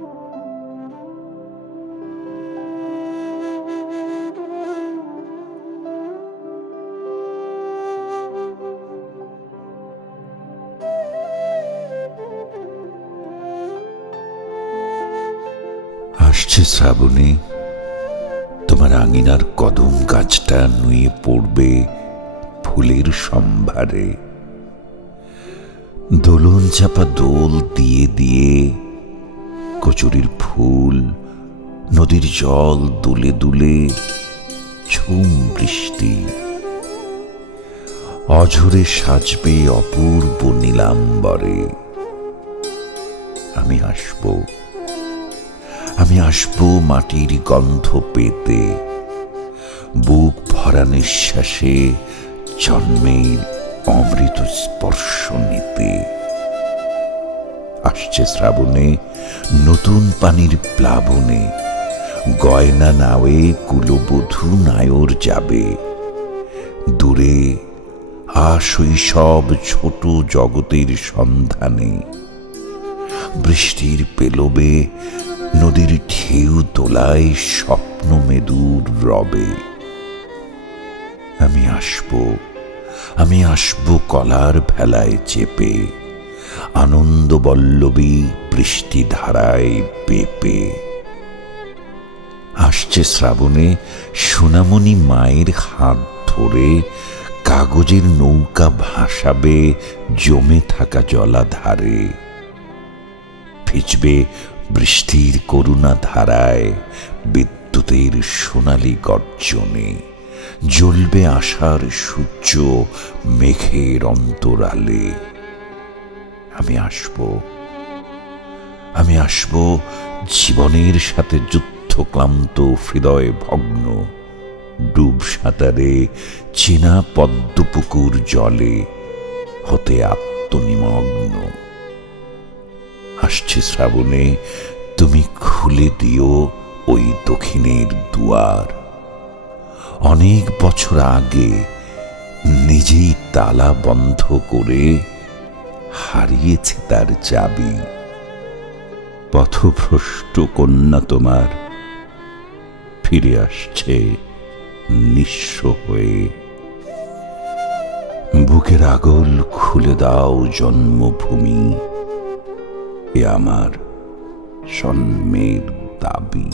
আসছে শ্রাবণে, তোমার আঙিনার কদম গাছটা নুয়ে পড়বে ফুলের সম্ভারে। দোলন চাপা দোল দিয়ে দিয়ে কচুরির ফুল, নদীর জল দুলে দুলে ঝুম বৃষ্টি। অঝরে সাজবে অপূর্ব নীলাম্বরে। আমি আসবো মাটির গন্ধ পেতে, বুক ভরা নিঃশ্বাসে জন্মের অমৃত স্পর্শ নিতে। আসছে শ্রাবণে নতুন পানির প্লাবনে, গয়না নাওয়ে কুলবধূ নায়র যাবে। দূরে শৈশব ছোট জগতের সন্ধানে, বৃষ্টির পেলবে নদীর ঢেউ তোলায় স্বপ্ন মেদুর রবে। আমি আসবো কলার ভেলায় চেপে, আনন্দ বল্লবী বৃষ্টি ধারায় পেপে। আসছে শ্রাবণে সোনামণি মায়ের হাত ধরে, কাগজের নৌকা ভাসাবে জমে থাকা জলাধারে। ভিজবে বৃষ্টির করুণা ধারায়, বিদ্যুতের সোনালি গর্জনে। জ্বলবে আশার সূর্য মেঘের অন্তরালে। আমি আসবো জীবনের সাথে যুদ্ধক্লান্ত হৃদয় ভগ্ন, ডুব সাঁতারে চেনা পদ্মপুকুর জলে হতে আত্মনিমগ্ন। আসছে শ্রাবণে, তুমি খুলে দিও ওই দক্ষিণের দুয়ার। অনেক বছর আগে নিজেই তালা বন্ধ করে হারিয়েছে তার চাবি। পথভ্রষ্ট কন্যা তোমার ফিরে আসছে নিঃস্ব হয়ে। বুকের আগল খুলে দাও জন্মভূমি, এ আমার জন্মের দাবি।